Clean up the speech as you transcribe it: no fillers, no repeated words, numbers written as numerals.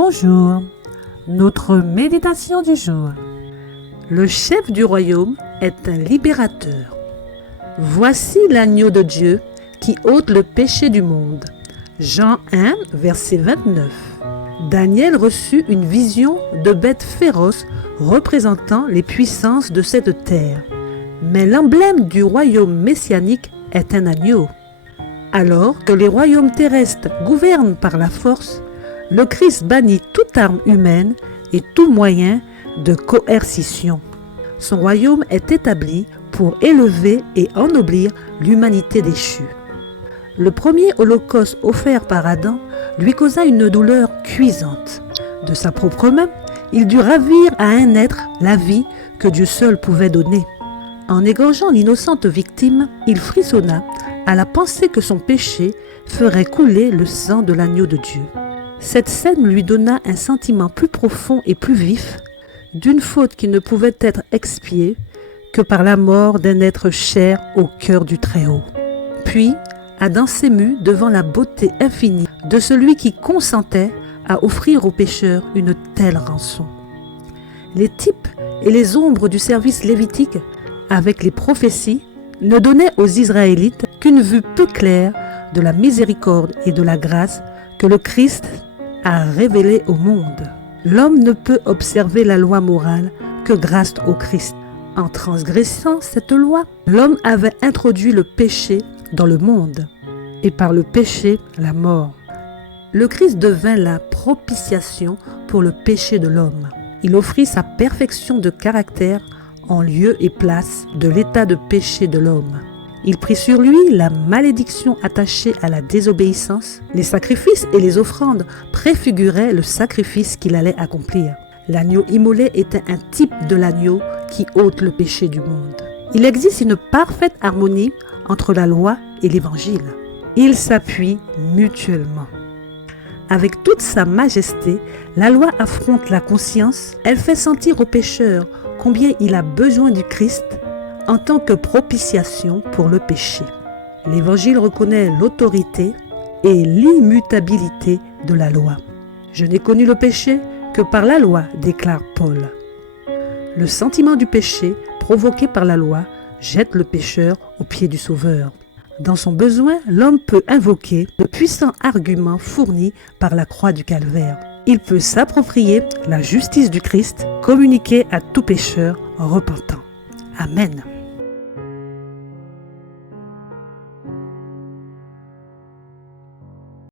Bonjour, notre méditation du jour. Le chef du royaume est un libérateur. Voici l'agneau de Dieu qui ôte le péché du monde. Jean 1, verset 29. Daniel reçut une vision de bêtes féroces représentant les puissances de cette terre. Mais l'emblème du royaume messianique est un agneau. Alors que les royaumes terrestres gouvernent par la force, le Christ bannit toute arme humaine et tout moyen de coercition. Son royaume est établi pour élever et ennoblir l'humanité déchue. Le premier holocauste offert par Adam lui causa une douleur cuisante. De sa propre main, il dut ravir à un être la vie que Dieu seul pouvait donner. En égorgeant l'innocente victime, il frissonna à la pensée que son péché ferait couler le sang de l'agneau de Dieu. Cette scène lui donna un sentiment plus profond et plus vif d'une faute qui ne pouvait être expiée que par la mort d'un être cher au cœur du Très-Haut. Puis, Adam s'émut devant la beauté infinie de celui qui consentait à offrir aux pécheurs une telle rançon. Les types et les ombres du service lévitique, avec les prophéties, ne donnaient aux Israélites qu'une vue peu claire de la miséricorde et de la grâce que le Christ a révélée au monde. L'homme ne peut observer la loi morale que grâce au Christ. En transgressant cette loi, l'homme avait introduit le péché dans le monde, et par le péché, la mort. Le Christ devint la propitiation pour le péché de l'homme. Il offrit sa perfection de caractère en lieu et place de l'état de péché de l'homme. Il prit sur lui la malédiction attachée à la désobéissance. Les sacrifices et les offrandes préfiguraient le sacrifice qu'il allait accomplir. L'agneau immolé était un type de l'agneau qui ôte le péché du monde. Il existe une parfaite harmonie entre la loi et l'évangile. Ils s'appuient mutuellement. Avec toute sa majesté, la loi affronte la conscience. Elle fait sentir au pécheur combien il a besoin du Christ en tant que propitiation pour le péché. L'Évangile reconnaît l'autorité et l'immutabilité de la loi. Je n'ai connu le péché que par la loi, déclare Paul. Le sentiment du péché provoqué par la loi jette le pécheur aux pieds du Sauveur. Dans son besoin, l'homme peut invoquer de puissants arguments fournis par la croix du Calvaire. Il peut s'approprier la justice du Christ, communiquée à tout pécheur repentant. Amen.